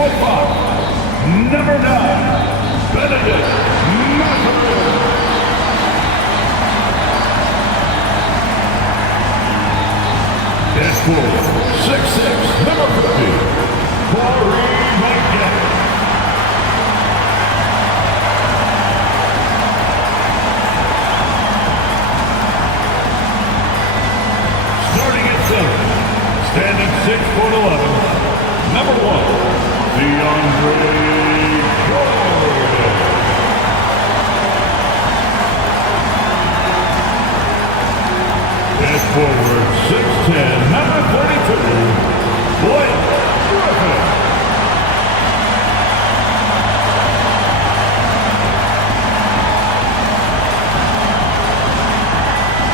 foot 5, number 9, Benedict Mathurin. Dash forward, 6'6", number 50, Corey McGinn. Starting at center, standing 6'11", number 1, DeAndre Jordan. Dash forward, 6'10", number 32, Blake Griffin.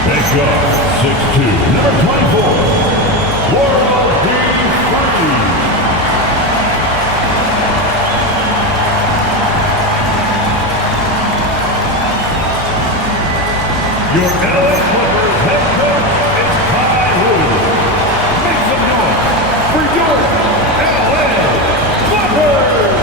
Next up, 6'2", number 24, World D. Fergie. Your LA Clippers head coach is Ty Lue. Make some noise for your LA Clippers!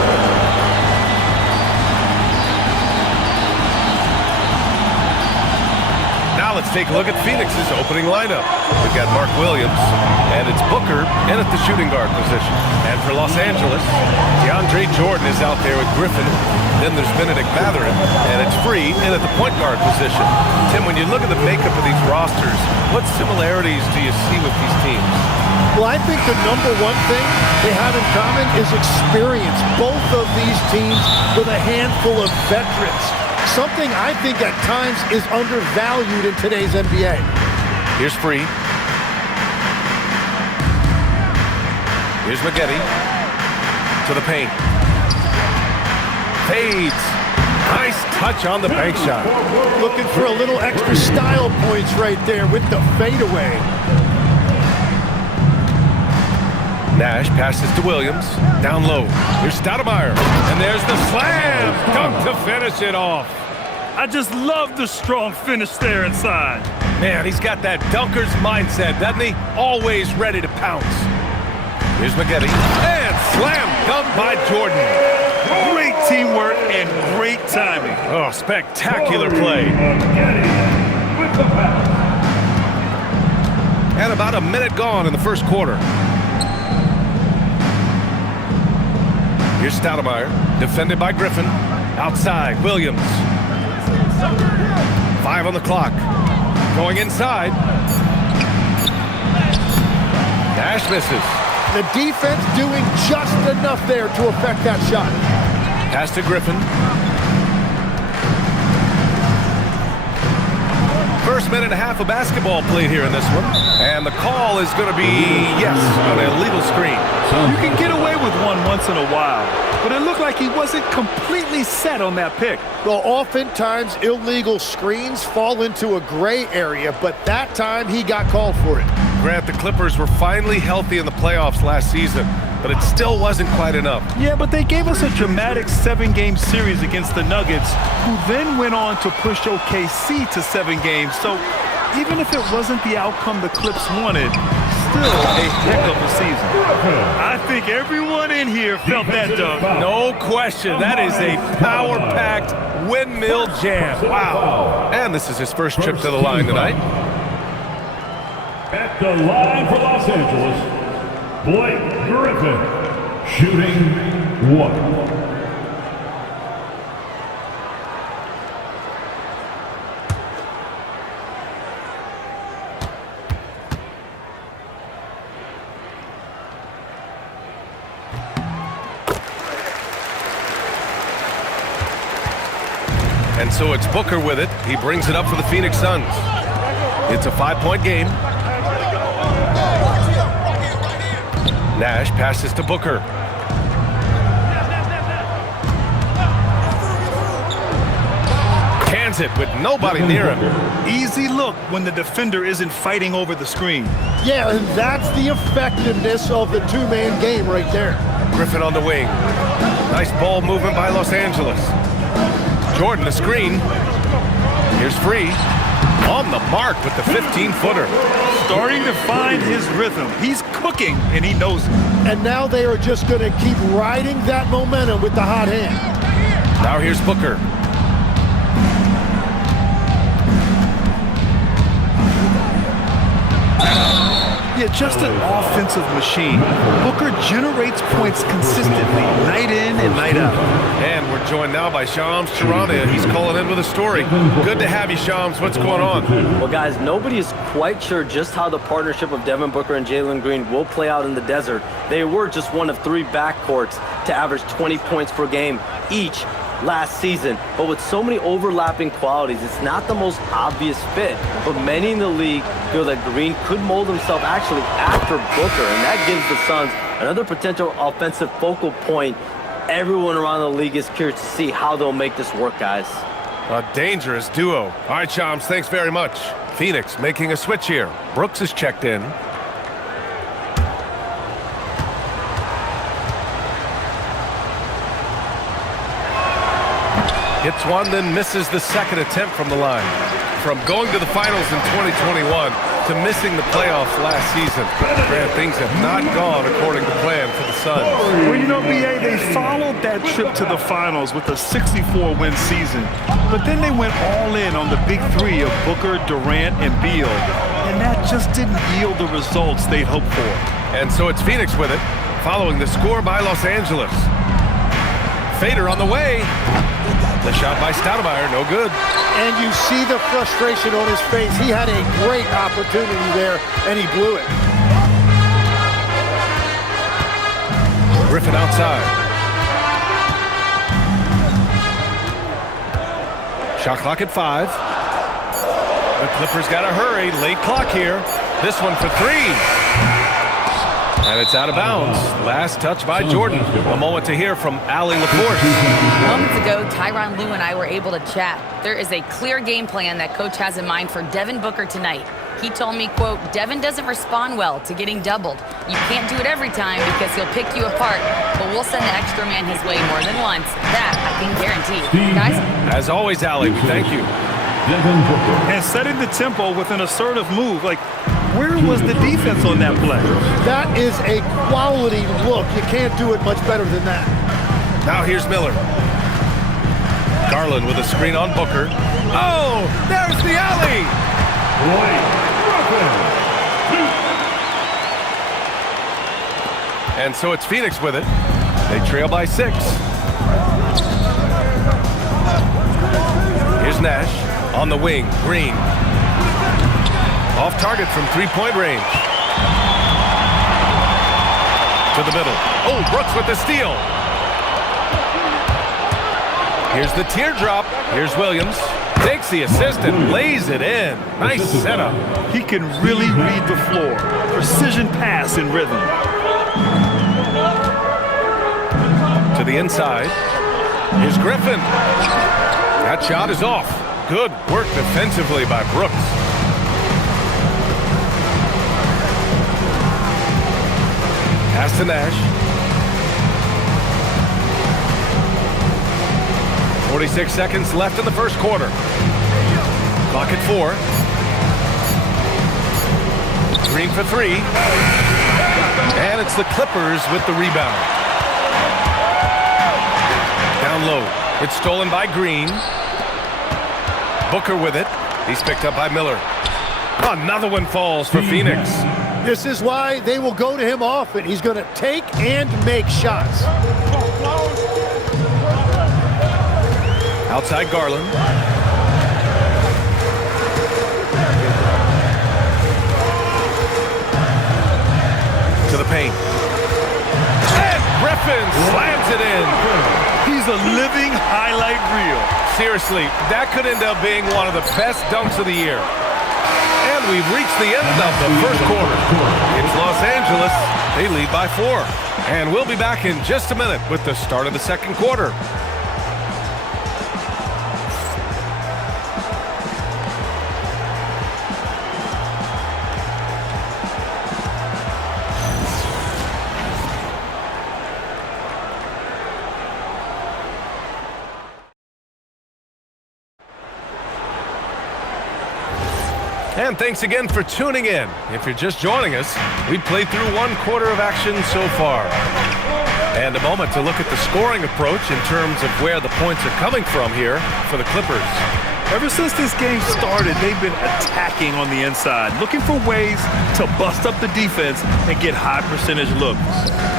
Now let's take a look at Phoenix's opening lineup. We've got Mark Williams, and it's Booker in at the shooting guard position. And for Los Angeles, DeAndre Jordan is out there with Griffin. Then there's Benedict Mathurin, and it's Free in at the point guard position. Tim, when you look at the makeup of these rosters, what similarities do you see with these teams? Well, I think the number one thing they have in common is experience. Both of these teams with a handful of veterans. Something I think at times is undervalued in today's NBA. Here's Free. Here's McGetty to the paint. Fades. Nice touch on the bank shot. Looking for a little extra style points right there with the fadeaway. Nash passes to Williams. Down low. Here's Stoudemire. And there's the slam. Dunk to finish it off. I just love the strong finish there inside. Man, he's got that dunker's mindset, doesn't he? Always ready to pounce. Here's McGetty. And slam dunk by Jordan. Great teamwork and great timing. Oh, spectacular play. And about a minute gone in the first quarter. Here's Stoudemire, defended by Griffin. Outside, Williams. 5 on the clock. Going inside. Nash misses. The defense doing just enough there to affect that shot. Pass to Griffin. First minute and a half of basketball played here in this one. And the call is going to be, yes, an illegal screen. You can get away with one once in a while, but it looked like he wasn't completely set on that pick. Well, oftentimes illegal screens fall into a gray area, but that time he got called for it. Grant, the Clippers were finally healthy in the playoffs last season, but it still wasn't quite enough. Yeah, but they gave us a dramatic 7-game series against the Nuggets, who then went on to push OKC to 7 games. So even if it wasn't the outcome the Clips wanted, still a heck of a season. I think everyone in here felt that dunk. No question. That is a power-packed windmill jam. Wow. And this is his first trip to the line tonight. At the line for Los Angeles, Blake Griffin, shooting 1. And so it's Booker with it. He brings it up for the Phoenix Suns. It's a 5-point game. Nash passes to Booker. Cans it with nobody near him. Easy look when the defender isn't fighting over the screen. Yeah, and that's the effectiveness of the two-man game right there. Griffin on the wing. Nice ball movement by Los Angeles. Jordan, the screen. Here's Free. On the mark with the 15-footer. Starting to find his rhythm. He's cooking, and he knows it. And now they are just going to keep riding that momentum with the hot hand. Now here's Booker. Yeah, just an offensive machine. Booker generates points consistently, night in and night out. And we're joined now by Shams Charania. He's calling in with a story. Good to have you, Shams. What's going on? Well, guys, nobody is quite sure just how the partnership of Devin Booker and Jalen Green will play out in the desert. They were just one of 3 backcourts to average 20 points per game each last season, but with so many overlapping qualities, it's not the most obvious fit. But many in the league feel that Green could mold himself actually after Booker, and that gives the Suns another potential offensive focal point. Everyone around the league is curious to see how they'll make this work, guys. A dangerous duo. All right, Shams, thanks very much. Phoenix making a switch here. Brooks is checked in. Hits one, then misses the second attempt from the line. From going to the finals in 2021 to missing the playoffs last season, Grant, things have not gone according to plan for the Suns. Well, you know, B.A., they followed that trip to the finals with a 64-win season. But then they went all in on the big 3 of Booker, Durant, and Beal. And that just didn't yield the results they'd hoped for. And so it's Phoenix with it, following the score by Los Angeles. Fader on the way. The shot by Stoudemire, no good. And you see the frustration on his face. He had a great opportunity there, and he blew it. Griffin outside. Shot clock at 5. The Clippers got to hurry. Late clock here. This one for 3. And it's out of bounds. Last touch by Jordan. A moment to hear from Allie LaForce. Moments ago, Tyronn Lue and I were able to chat. There is a clear game plan that Coach has in mind for Devin Booker tonight. He told me, quote, Devin doesn't respond well to getting doubled. You can't do it every time because he'll pick you apart, but we'll send the extra man his way more than once. That I can guarantee. Guys? As always, Allie, we thank you. And setting the tempo with an assertive move. Like, where was the defense on that play? That is a quality look. You can't do it much better than that. Now here's Miller. Garland with a screen on Booker. Oh, there's the alley! And so it's Phoenix with it. They trail by 6. Here's Nash on the wing. Green. Off target from 3-point range. To the middle. Oh, Brooks with the steal. Here's the teardrop. Here's Williams. Takes the assist and lays it in. Nice setup. He can really read the floor. Precision pass in rhythm. To the inside. Here's Griffin. That shot is off. Good work defensively by Brooks. Pass to Nash. 46 seconds left in the first quarter. Clock at 4. Green for 3. And it's the Clippers with the rebound. Down low. It's stolen by Green. Booker with it. He's picked up by Miller. Another one falls for Phoenix. This is why they will go to him often. He's going to take and make shots. Outside Garland. To the paint. And Griffin slams it in. He's a living highlight reel. Seriously, that could end up being one of the best dunks of the year. And we've reached the end of the first quarter. It's Los Angeles. They lead by 4. And we'll be back in just a minute with the start of the second quarter. And thanks again for tuning in. If you're just joining us, we've played through 1 quarter of action so far. And a moment to look at the scoring approach in terms of where the points are coming from here for the Clippers. Ever since this game started, they've been attacking on the inside, looking for ways to bust up the defense and get high percentage looks.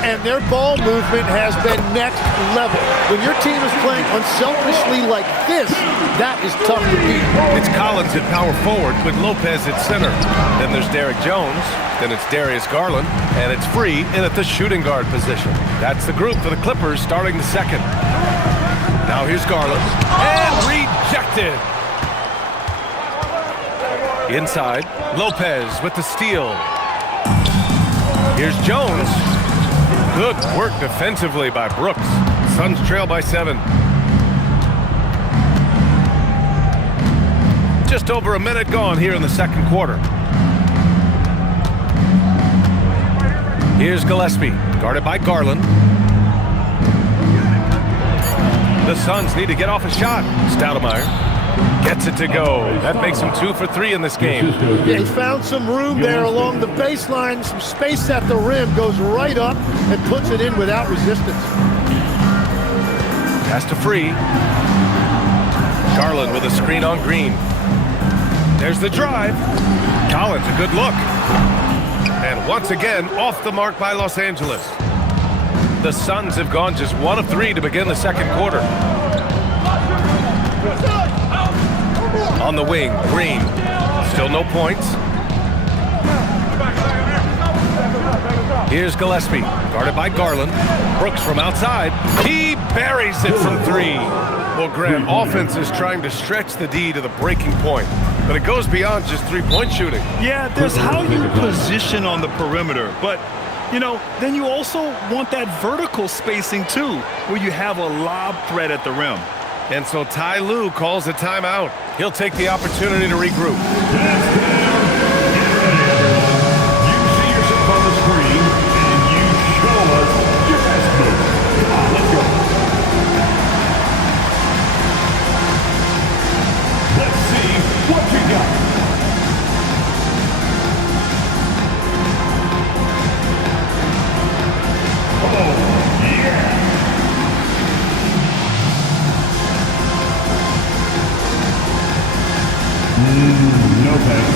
And their ball movement has been next level. When your team is playing unselfishly like this, that is tough to beat. It's Collins at power forward with Lopez at center. Then there's Derrick Jones. Then it's Darius Garland. And it's Free in at the shooting guard position. That's the group for the Clippers starting the second. Now here's Garland. And rejected. Inside, Lopez with the steal. Here's Jones. Good work defensively by Brooks. Suns trail by 7. Just over a minute gone here in the second quarter. Here's Gillespie, guarded by Garland. The Suns need to get off a shot. Stoudemire gets it to go. That makes him 2 for 3 in this game. Yeah, he found some room there along the baseline, some space at the rim, goes right up and puts it in without resistance. Pass to Free. Garland with a screen on Green. There's the drive. Collins, a good look. And once again, off the mark by Los Angeles. The Suns have gone just 1 of 3 to begin the second quarter. On the wing, Green. Still no points. Here's Gillespie, guarded by Garland. Brooks from outside. He buries it from 3. Well, Graham, offense is trying to stretch the D to the breaking point, but it goes beyond just 3-point shooting. Yeah, there's how you position on the perimeter, but you know, then you also want that vertical spacing too, where you have a lob threat at the rim. And so Ty Lue calls a timeout. He'll take the opportunity to regroup. You see yourself on the screen, and you show us your best move. Come on, let's go. Let's see what you got. Oh, yeah. No thanks.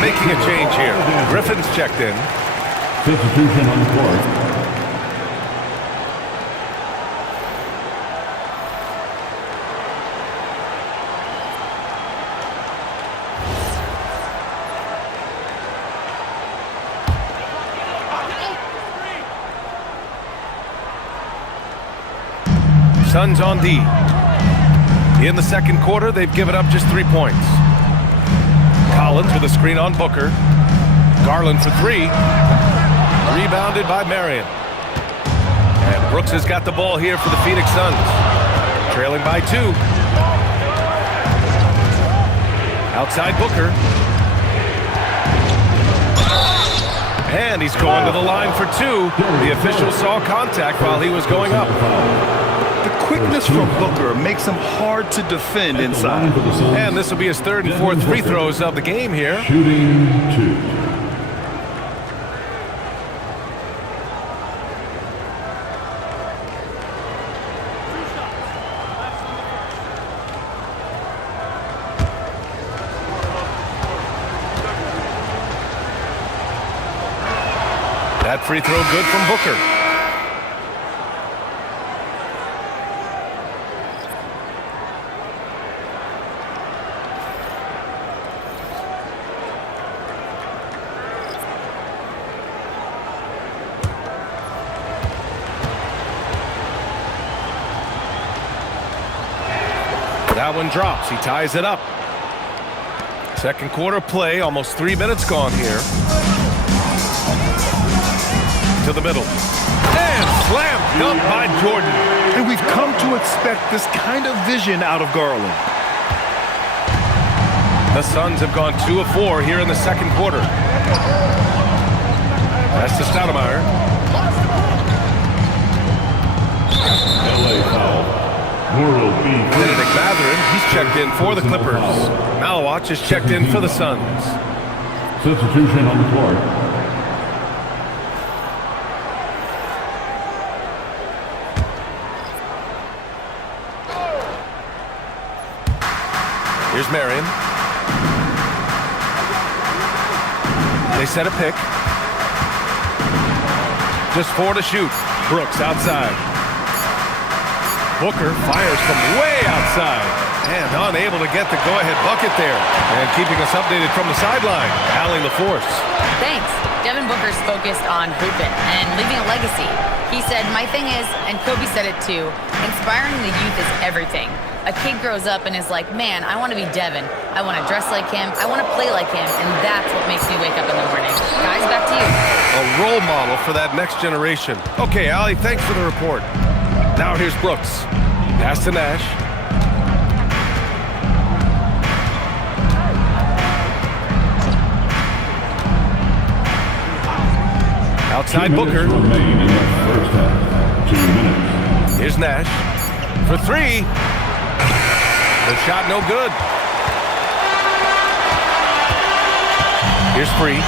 Making a change here. Griffin's checked in. Substitution on the court. Suns on D. In the second quarter, they've given up just 3 points. Collins with a screen on Booker. Garland for 3. Rebounded by Marion. And Brooks has got the ball here for the Phoenix Suns. Trailing by 2. Outside Booker. And he's going to the line for 2. The official saw contact while he was going up. The quickness from Booker makes him hard to defend inside. And this will be his 3rd and 4th free throws of the game here. Shooting 2. That free throw good from Booker. That one drops. He ties it up. Second quarter play, almost 3 minutes gone here. To the middle. And slam dunk by Jordan. And we've come to expect this kind of vision out of Garland. The Suns have gone 2 of 4 here in the second quarter. That's to Stoudemire. LA foul. World B. McMatherin, he's checked in for the Clippers. Malawach is checked in for the Suns. Substitution on the court. Here's Marion. They set a pick. Just 4 to shoot. Brooks outside. Booker fires from way outside. And unable to get the go-ahead bucket there. And keeping us updated from the sideline. Alling the force. Thanks. Devin Booker's focused on hooping and leaving a legacy. He said, my thing is, and Kobe said it too, inspiring the youth is everything. A kid grows up and is like, man, I want to be Devin. I want to dress like him. I want to play like him. And that's what makes me wake up in the morning. Guys, back to you. A role model for that next generation. Okay, Allie, thanks for the report. Now here's Brooks. Pass to Nash. Outside Booker. Remain in the first half. 2 minutes. Here's Nash. For 3. The shot no good. Here's Free.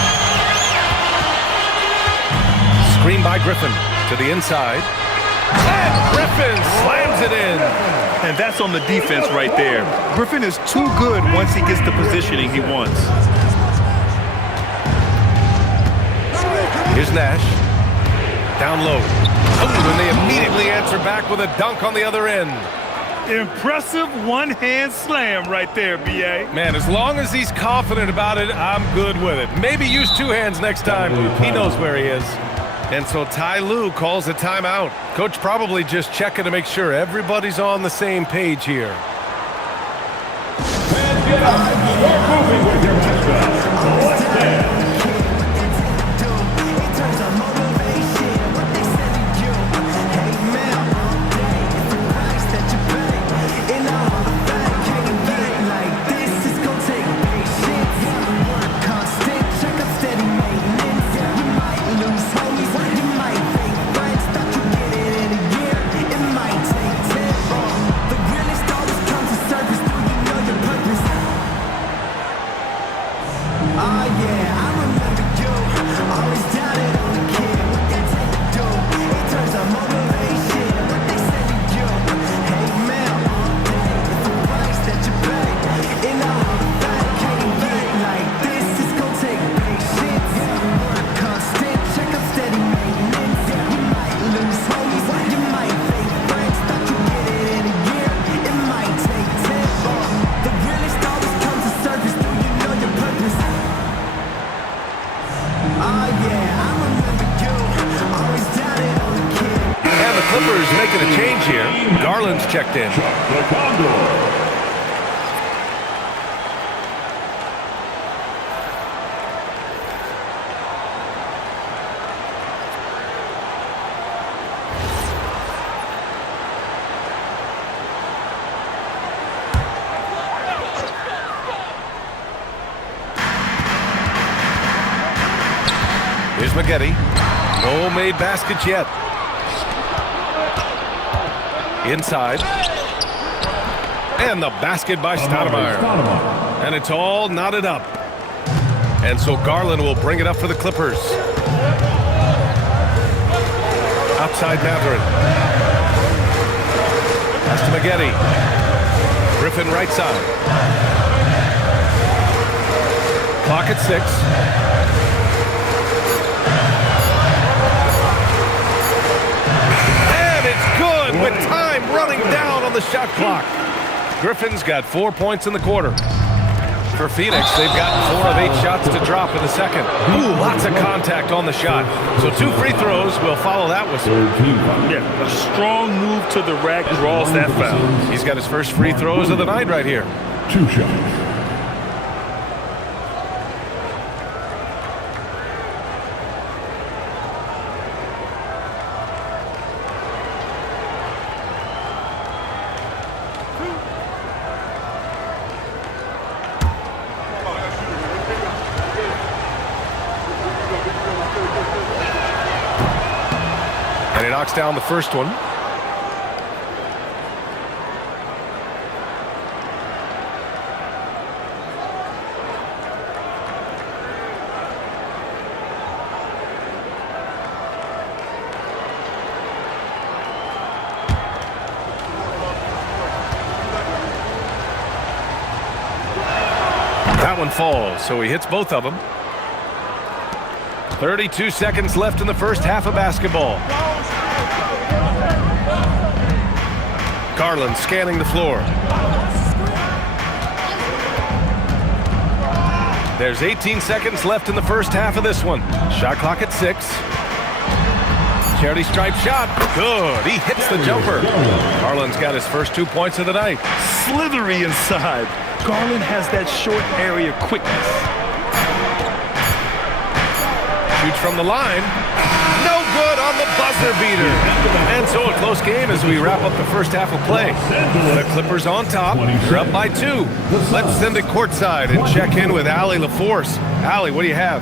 Screen by Griffin to the inside. And Griffin slams it in. And that's on the defense right there. Griffin is too good once he gets the positioning he wants. Here's Nash. Down low. Oh, and they immediately answer back with a dunk on the other end. Impressive one-hand slam right there, B.A. Man, as long as he's confident about it, I'm good with it. Maybe use 2 hands next time. He knows where he is. And so Ty Lue calls a timeout. Coach probably just checking to make sure everybody's on the same page here. Fans, get up. Start moving with your mascot. Let's dance. Clippers making a change here. Garland's checked in. The Condor. Here's Maggette. No made baskets yet. Inside. And the basket by Stoudemire. And it's all knotted up. And so Garland will bring it up for the Clippers. Outside Matherin. Pass to Maggette. Griffin right side. Clock at 6. With time running down on the shot clock. Griffin's got 4 points in the quarter. For Phoenix, they've gotten 4 of 8 shots to drop in the second. Ooh, lots of contact on the shot. So 2 free throws will follow that whistle. Yeah, a strong move to the rack draws that foul. He's got his first free throws of the night right here. 2 shots. And he knocks down the first one. That one falls, so he hits both of them. 32 seconds left in the first half of basketball. Garland scanning the floor. There's 18 seconds left in the first half of this one. Shot clock at 6. Charity stripe shot. Good. He hits the jumper. Garland's got his first 2 points of the night. Slithery inside. Garland has that short area quickness. Shoots from the line. No good on the buzzer beater. And so a close game as we wrap up the first half of play. The Clippers on top. They're up by 2. Let's send it courtside and check in with Allie LaForce. Allie, what do you have?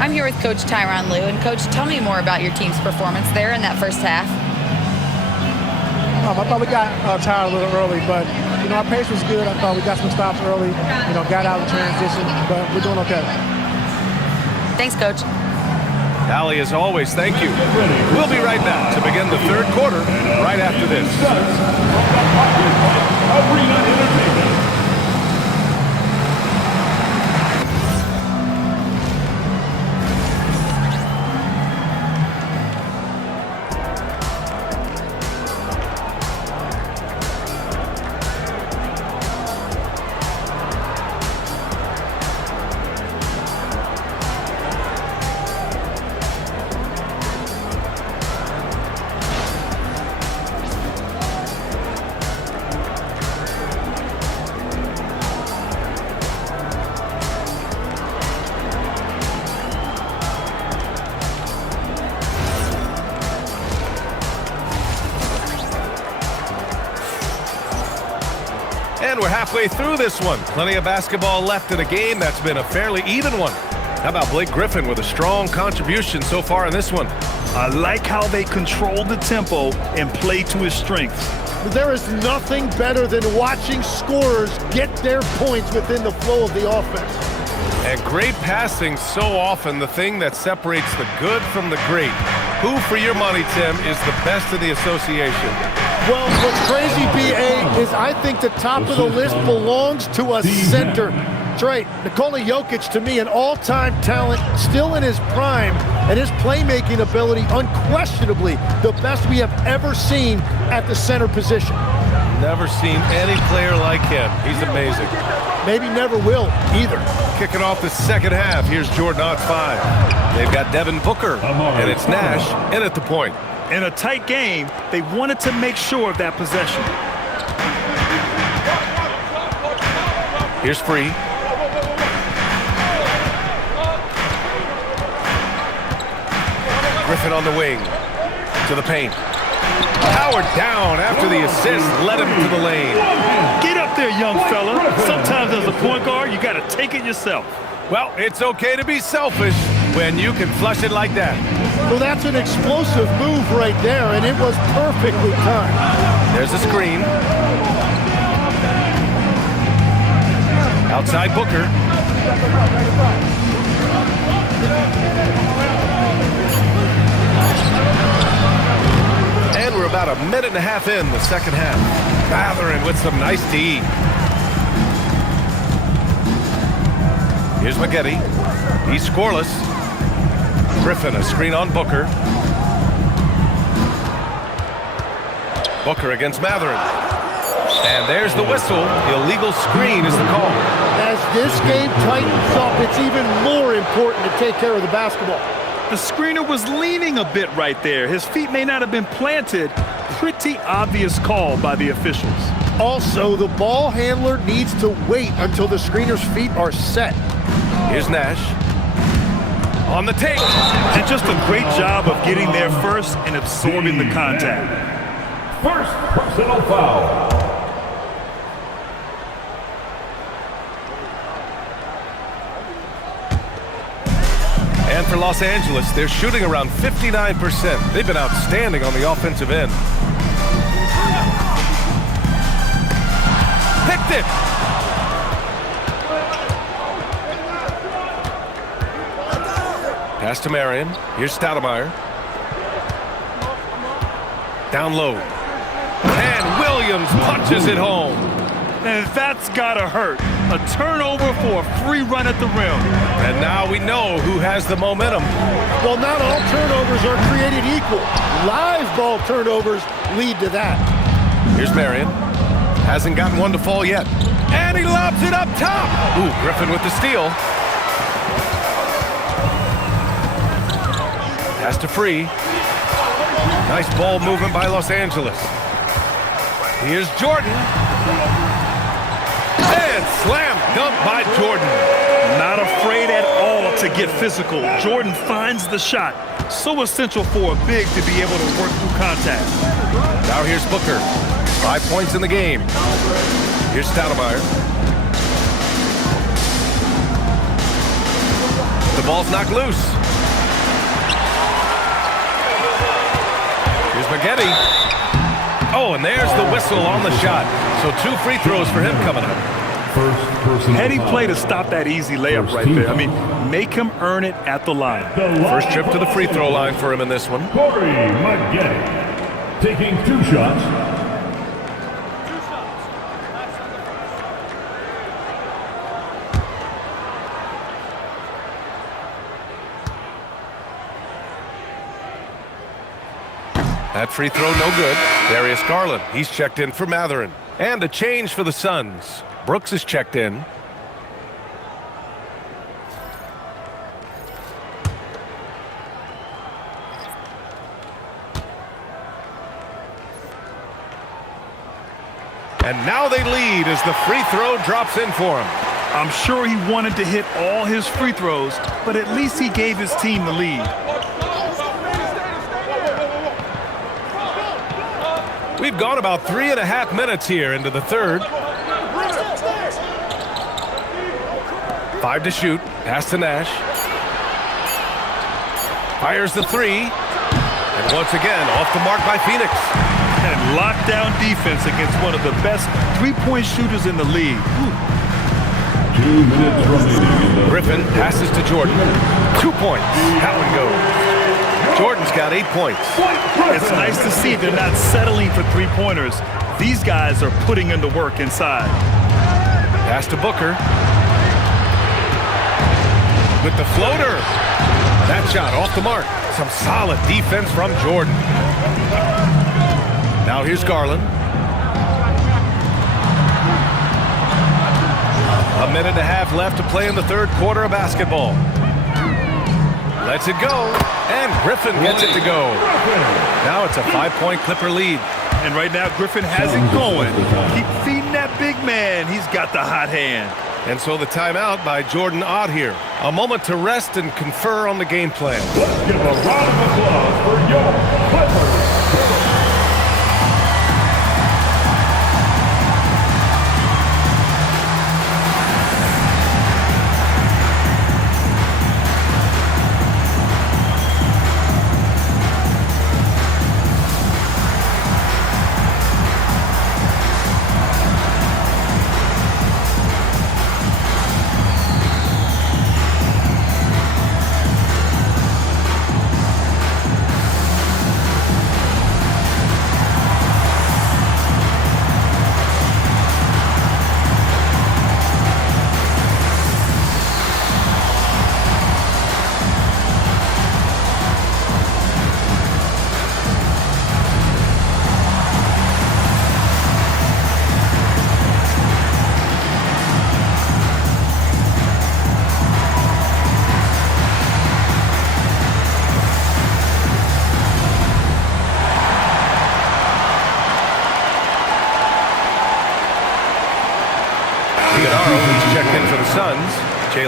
I'm here with Coach Tyronn Lue. And, Coach, tell me more about your team's performance there in that first half. I thought we got tired a little early, but, our pace was good. I thought we got some stops early, got out of transition, but we're doing okay. Thanks, Coach. Allie, as always, thank you. We'll be right back to begin the third quarter right after this. Arena Entertainment. And we're halfway through this one. Plenty of basketball left in a game that's been a fairly even one. How about Blake Griffin with a strong contribution so far in this one? I like how they control the tempo and play to his strengths. There is nothing better than watching scorers get their points within the flow of the offense. And great passing, so often the thing that separates the good from the great. Who, for your money, Tim, is the best in the association? Well, what's crazy, B.A., is I think the top of the list belongs to a center. That's right. Nikola Jokic, to me, an all-time talent, still in his prime, and his playmaking ability, unquestionably, the best we have ever seen at the center position. Never seen any player like him. He's amazing. Maybe never will, either. Kicking off the second half, here's Jordan on 5. They've got Devin Booker, and it's Nash in at the point. In a tight game, they wanted to make sure of that possession. Here's Free. Griffin on the wing. To the paint. Howard down after the assist. Led him to the lane. Get up there, young fella. Sometimes as a point guard, you got to take it yourself. Well, it's okay to be selfish when you can flush it like that. Well, that's an explosive move right there, and it was perfectly timed. There's a screen. Outside Booker. And we're about a minute and a half in the second half. Mathurin with some nice D. Here's Maggette. He's scoreless. Griffin, a screen on Booker. Booker against Mathurin. And there's the whistle. Illegal screen is the call. As as this game tightens up, it's even more important to take care of the basketball. The screener was leaning a bit right there. His feet may not have been planted. Pretty obvious call by the officials. Also, the ball handler needs to wait until the screener's feet are set. Here's Nash. On the take. And just a great job of getting there first and absorbing the contact. First personal foul. And for Los Angeles, they're shooting around 59%. They've been outstanding on the offensive end. Picked it. Pass to Marion. Here's Stoudemire. Down low. And Williams punches it home. And that's gotta hurt. A turnover for a free run at the rim. And now we know who has the momentum. Well, not all turnovers are created equal. Live ball turnovers lead to that. Here's Marion. Hasn't gotten one to fall yet. And he lobs it up top. Ooh, Griffin with the steal. Pass to Free. Nice ball movement by Los Angeles. Here's Jordan. And slam dunk by Jordan. Not afraid at all to get physical. Jordan finds the shot. So essential for a big to be able to work through contact. Now here's Booker. 5 points in the game. Here's Stoudemire. The ball's knocked loose. Here's Maggette. Oh, and there's the whistle on the shot. So 2 free throws for him coming up. First personal Heady foul. play to stop that easy layup right there. I mean, make him earn it at the line. First trip to the free throw line for him in this one. Corey Maggette taking 2 shots. That free throw no good. Darius Garland, he's checked in for Matherin. And a change for the Suns. Brooks is checked in. And now they lead as the free throw drops in for him. I'm sure he wanted to hit all his free throws, but at least he gave his team the lead. We've gone about 3.5 minutes here into the third. 5 to shoot. Pass to Nash. Fires the 3. And once again, off the mark by Phoenix. And lockdown defense against one of the best three-point shooters in the league. 2 minutes remaining. Griffin passes to Jordan. 2 points. That one goes. Jordan's got 8 points. It's nice to see they're not settling for three-pointers. These guys are putting in the work inside. Pass to Booker. With the floater. That shot off the mark. Some solid defense from Jordan. Now here's Garland. A minute and a half left to play in the third quarter of basketball. Lets it go, and Griffin gets it to go. Now it's a 5-point Clipper lead. And right now, Griffin has it going. Keep feeding that big man. He's got the hot hand. And so the timeout by Jordan Ott here. A moment to rest and confer on the game plan. Let's give a round of applause for your Clippers.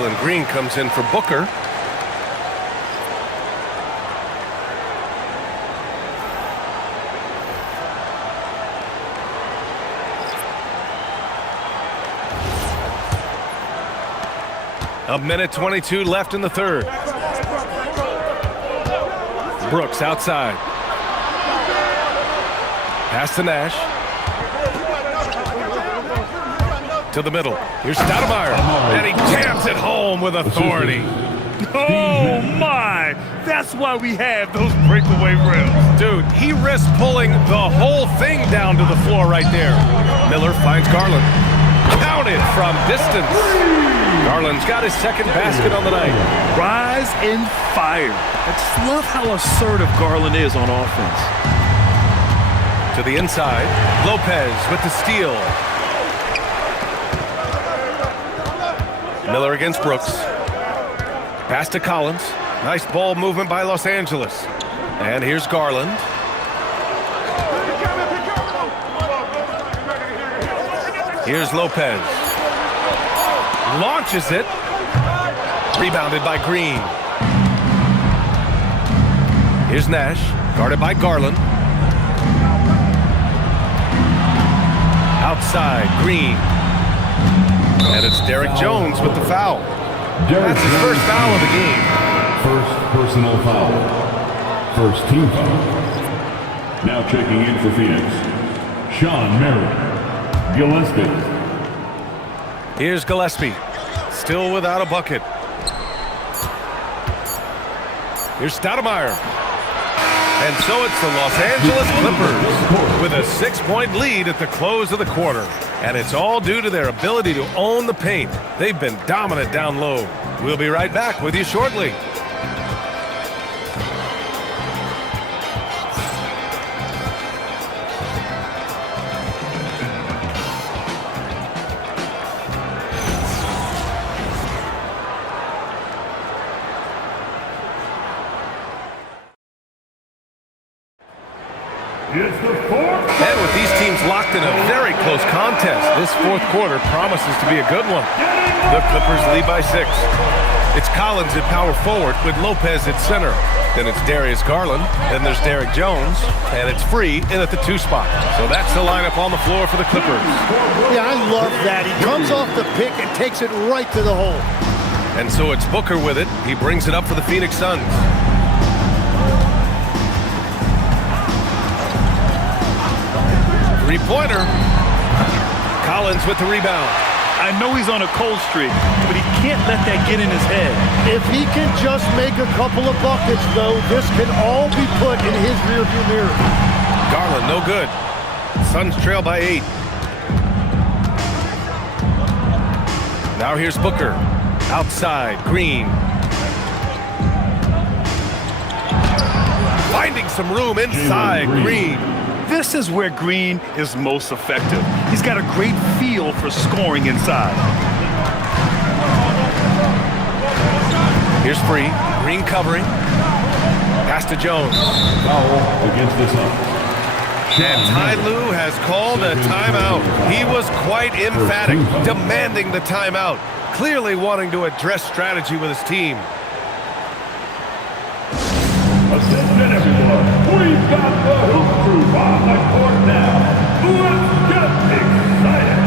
Jalen Green comes in for Booker. A minute 22 left in the third. Brooks outside. Pass to Nash. To the middle. Here's Stoudemire. And he jams it home with authority. Oh, my. That's why we have those breakaway rims. Dude, he risks pulling the whole thing down to the floor right there. Miller finds Garland. Counted from distance. Garland's got his second basket on the night. Rise and fire. I just love how assertive Garland is on offense. To the inside. Lopez with the steal. Miller against Brooks. Pass to Collins. Nice ball movement by Los Angeles. And here's Garland. Here's Lopez. Launches it. Rebounded by Green. Here's Nash. Guarded by Garland. Outside, Green. And it's Derek Jones with the foul. That's his first foul of the game. First personal foul. First team foul. Now checking in for Phoenix, Sean Merritt. Gillespie. Here's Gillespie. Still without a bucket. Here's Stoudemire. And so it's the Los Angeles Clippers with a 6-point lead at the close of the quarter. And it's all due to their ability to own the paint. They've been dominant down low. We'll be right back with you shortly. It's the fourth. And with these teams locked in a very close contest, this fourth quarter promises to be a good one. The Clippers lead by 6. It's Collins at power forward with Lopez at center. Then it's Darius Garland. Then there's Derek Jones. And it's Free in at the 2 spot. So that's the lineup on the floor for the Clippers. Yeah, I love that. He comes off the pick and takes it right to the hole. And so it's Booker with it. He brings it up for the Phoenix Suns. Three-pointer. Collins with the rebound. I know he's on a cold streak, but he can't let that get in his head. If he can just make a couple of buckets, though, this can all be put in his rearview mirror. Garland, no good. Suns trail by 8. Now here's Booker. Outside, Green. Finding some room inside, Green. This is where Green is most effective. He's got a great feel for scoring inside. Here's Free. Green covering. Pass to Jones. Foul against the Suns. And Ty Lue has called a timeout. He was quite emphatic, demanding the timeout, clearly wanting to address strategy with his team. Attention everyone, we've got the Hoop Crew on the court now. Let's get excited.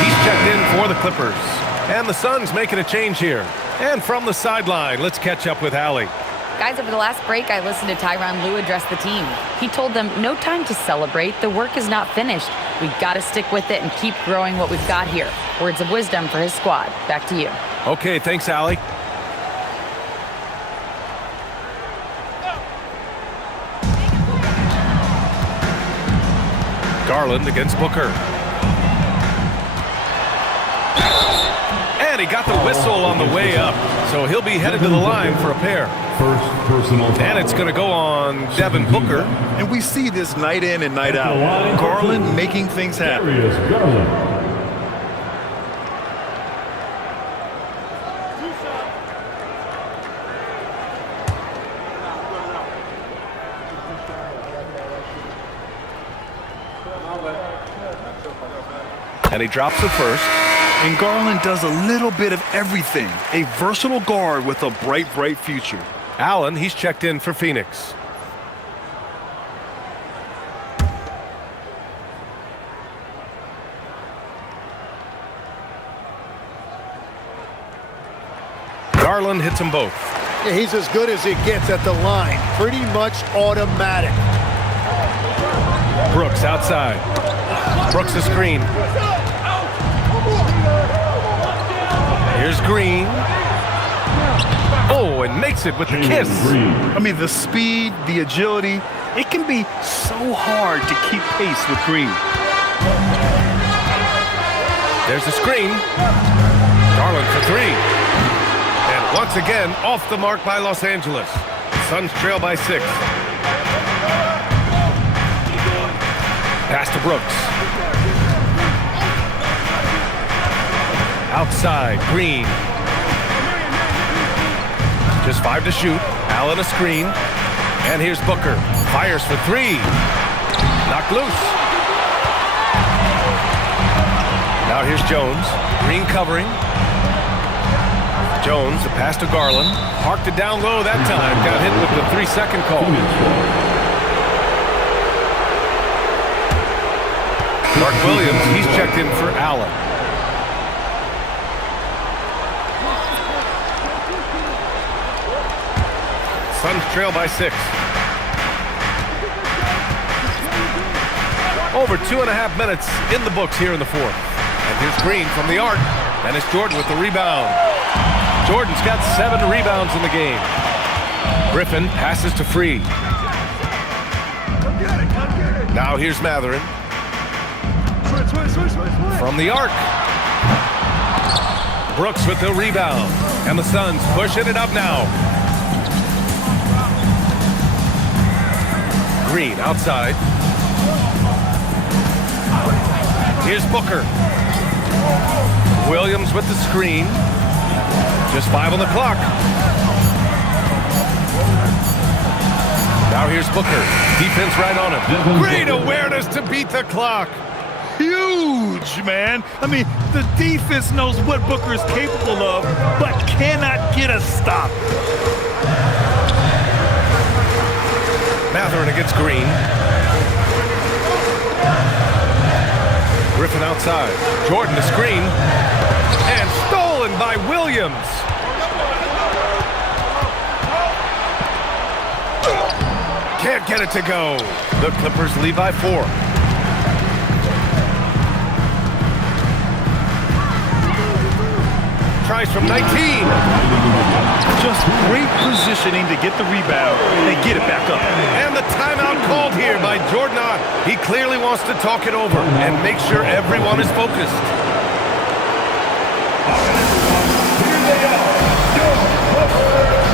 He's checked in for the Clippers. the Suns making a change here. And from the sideline, let's catch up with Allie. Guys, over the last break, I listened to Tyronn Lue address the team. He told them, no time to celebrate. The work is not finished. We've got to stick with it and keep growing what we've got here. Words of wisdom for his squad. Back to you. Okay, thanks, Allie. Garland against Booker. And he got the whistle on the way up, so he'll be headed to the line for a pair. First personal foul. And it's going to go on Devin Booker. And we see this night in and night out. Garland making things happen. Darius Garland. And he drops the first. And Garland does a little bit of everything. A versatile guard with a bright, bright future. Allen, he's checked in for Phoenix. Garland hits them both. Yeah, he's as good as it gets at the line. Pretty much automatic. Brooks outside. Brooks a screen. Here's Green. Oh, and makes it with the kiss. I mean, the speed, the agility, it can be so hard to keep pace with Green. There's a screen. Garland for three. And once again, off the mark by Los Angeles. Suns trail by 6. Pass to Brooks. Outside, Green. Just 5 to shoot. Allen a screen. And here's Booker. Fires for 3. Knocked loose. Now here's Jones. Green covering. Jones, a pass to Garland. Parked it down low that time. Got hit with the 3-second call. Mark Williams, he's checked in for Allen. Suns trail by 6. Over 2.5 minutes in the books here in the fourth. And here's Green from the arc. And it's Jordan with the rebound. Jordan's got 7 rebounds in the game. Griffin passes to Free. Now here's Matherin. From the arc. Brooks with the rebound. And the Suns pushing it up now. Green outside. Here's Booker. Williams with the screen. Just 5 on the clock. Now here's Booker. Defense right on him. Great awareness to beat the clock. Huge, man. I mean, the defense knows what Booker is capable of, but cannot get a stop. Matherin against Green. Griffin outside. Jordan the screen. And stolen by Williams. Can't get it to go. The Clippers lead by 4. Tries from 19. Just great positioning to get the rebound and get it back up. And the timeout called here by Jordan Ott. He clearly wants to talk it over and make sure everyone is focused. Here they are. Devin Booker.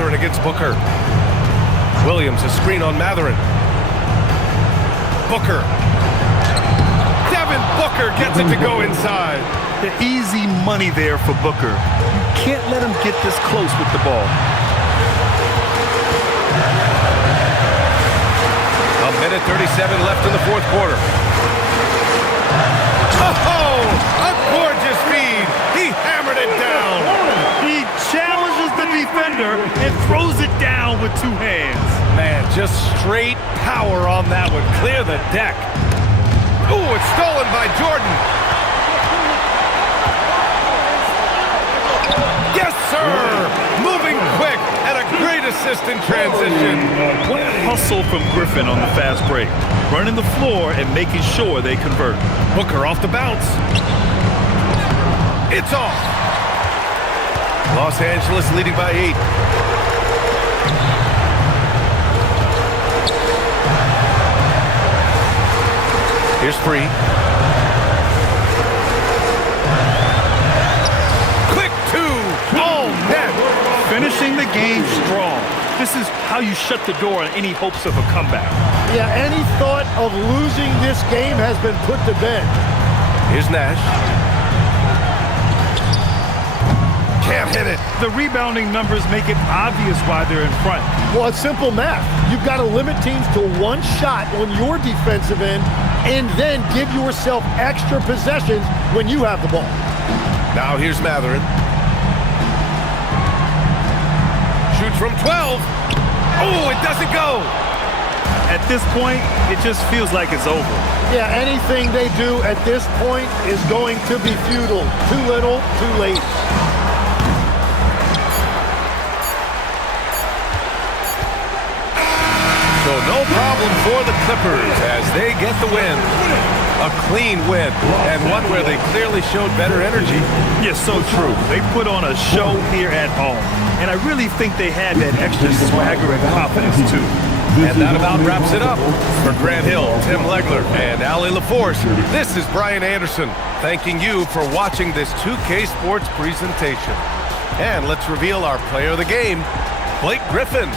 Matherin against Booker. Williams, a screen on Matherin. Booker. Devin Booker gets it to go inside. The easy money there for Booker. You can't let him get this close with the ball. A minute 37 left in the fourth quarter. Oh, a gorgeous feed. He hammered it down. He challenges the defender and throws it down with two hands. Man, just straight power on that one. Clear the deck. Ooh, it's stolen by Jordan. Yes, sir. Moving quick and a great assist in transition. What hustle from Griffin on the fast break. Running the floor and making sure they convert. Booker off the bounce. It's off. Los Angeles leading by 8. Here's Free. Quick two. Oh, net. Finishing the game strong. This is how you shut the door on any hopes of a comeback. Yeah, any thought of losing this game has been put to bed. Here's Nash. Can't hit it. The rebounding numbers make it obvious why they're in front. Well, it's simple math. You've got to limit teams to one shot on your defensive end and then give yourself extra possessions when you have the ball. Now here's Matherin. Shoots from 12. Oh, it doesn't go. At this point, it just feels like it's over. Yeah, anything they do at this point is going to be futile. Too little, too late. So no problem for the Clippers as they get the win. A clean win, and one where they clearly showed better energy. Yes, so true. They put on a show here at home, and I really think they had that extra swagger and confidence, too. And that about wraps it up. For Grant Hill, Tim Legler, and Allie LaForce, this is Brian Anderson, thanking you for watching this 2K Sports presentation. And let's reveal our player of the game, Blake Griffin.